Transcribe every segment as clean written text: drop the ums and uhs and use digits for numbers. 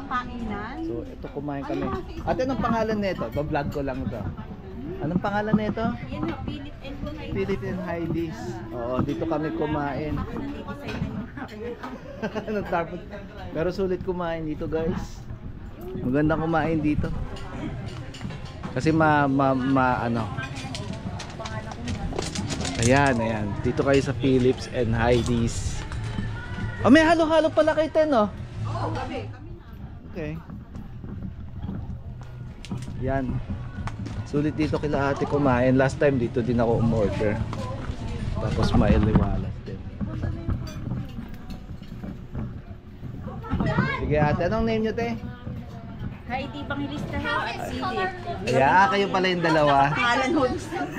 ng kainan. So, ito kumain kami. Ate, anong pangalan nito? Ba-vlog ko lang ito. Anong pangalan nito? Yan o, Philip and Heidi's. Philip and Heidi's. Oo, dito kami kumain. Tapos, pero sulit kumain dito, guys. Maganda kumain dito. Kasi ano. Ayan. Dito kayo sa Philips and Heidi's. Oh, may halo-halo pala kay Ten, oh. Oo, kami na. Okay. Yan. Sulit dito kila ate kumain. Last time dito din ako umorder. Tapos mailiwalas din. Sige ate, anong name nyo, te? Heidi Pangilista at Philip. Yeah, kayo pala yung dalawa. Pangalan ho.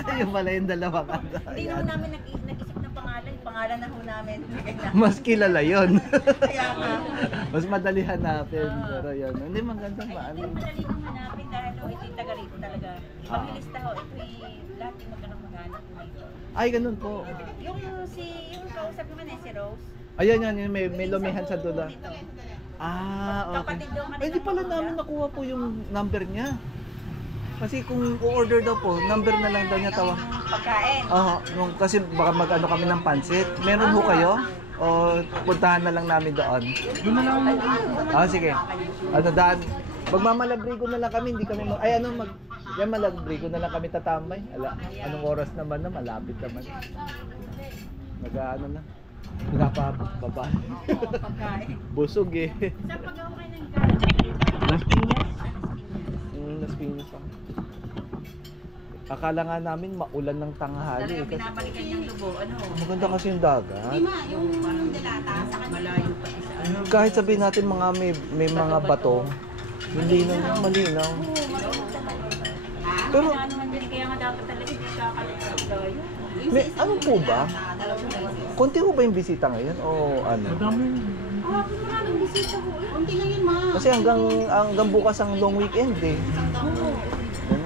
Kayo pala yung dalawa. Hindi naman namin nag-isip ng pangalan. Pangalan na ho namin. Mas kilala yon. Kaya nga. Mas madali hanapin. Pero yun, hindi magandang Ay, maano. hindi madali nang hanapin dahil ito yung taga rito talaga. Pangilista ho, ito lahat yung maghanap dito. Ay, ganun po. Yung kausap naman si Rose. Ayan, may lumihan sa dula. Ah, okay. Kapatid daw kami Ay, di pala namin nakuha po yung number niya. Kasi kung order daw po, number na lang daw niya tawa. Pagkain. Kasi baka mag-ano kami ng pansit. Meron ho kayo? O puntahan na lang namin doon? Doon na lang. Sige. Daan. Magmamalabrigo na lang kami, hindi kami yan malabrigo na lang kami tatambay. Anong oras naman na, malapit naman. Nag-ano na. Pinapababa. Pagkain. Busog eh. Saan pag-awa kayo ng galing? Las Piñas? Las Piñas pa. Akala nga namin maulan ng tanghali. Talagang binabalikan niyang lubo. Ano? Maganda kasi yung dagat. Yung delata sa kanila. Malayo pa isa. Kahit sabihin natin may mga bato, malinaw na malinaw. Pero Kaya nga dapat talaga kakalit tayo. ano po ba? Konti po ba yung bisita ngayon o ano? Maraming bisita ko. Kunti lang yun, ma. Kasi hanggang bukas ang long weekend eh.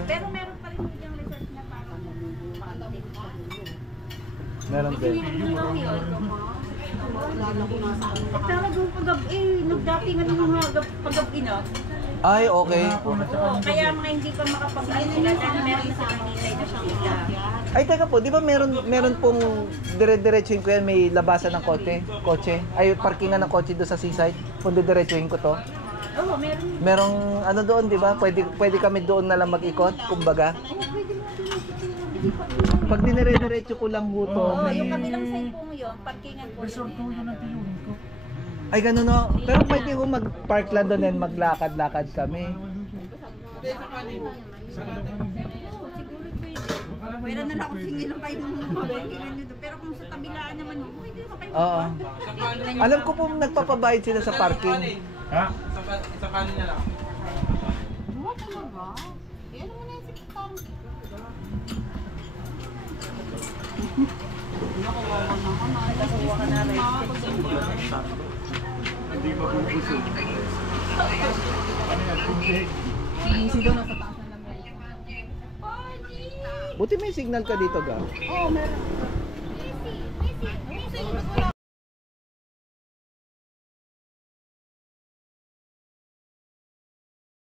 Pero meron pa rin yung resort na parang Meron din. talagang pag-gabi, nagdatingan ng mga pag-gabi na. Ay, okay. Kaya mga hindi pa makapag-gabi sila dahil meron na silang nitay na sila. Ay, teka po, di ba meron pong dire-diretsuhin ko yan, may labasan ng kotse? Ay, parkingan ng kotse doon sa seaside? Kung diretsuhin ko to? Oo, meron. Merong ano doon, di ba? Pwede kami doon na lang mag-ikot, kumbaga. Pag dinire-diretso ko lang ho to. Oo, yung kabilang side po ngayon, parkingan po. Resort po yun ang tiyuhin ko. Ay, ganun no. Pero pwede ho mag-park lang doon and maglakad-lakad kami. Meron na lang akong singilang kayo ng mga parkingan nyo doon. Pero kung sa tabilaan naman, pwede naman kayo. Oo. Alam ko po nagpapabayad sila sa parking. Ha? Sa kanin niya lang. Ano talaga? Ano mo na yung sikitang? Nakawawa naman. Nakawawa ka na rin. Hindi ba po gusto? Sigaw na sa taas na lang. Buti may signal ka dito, ga. Oo, meron.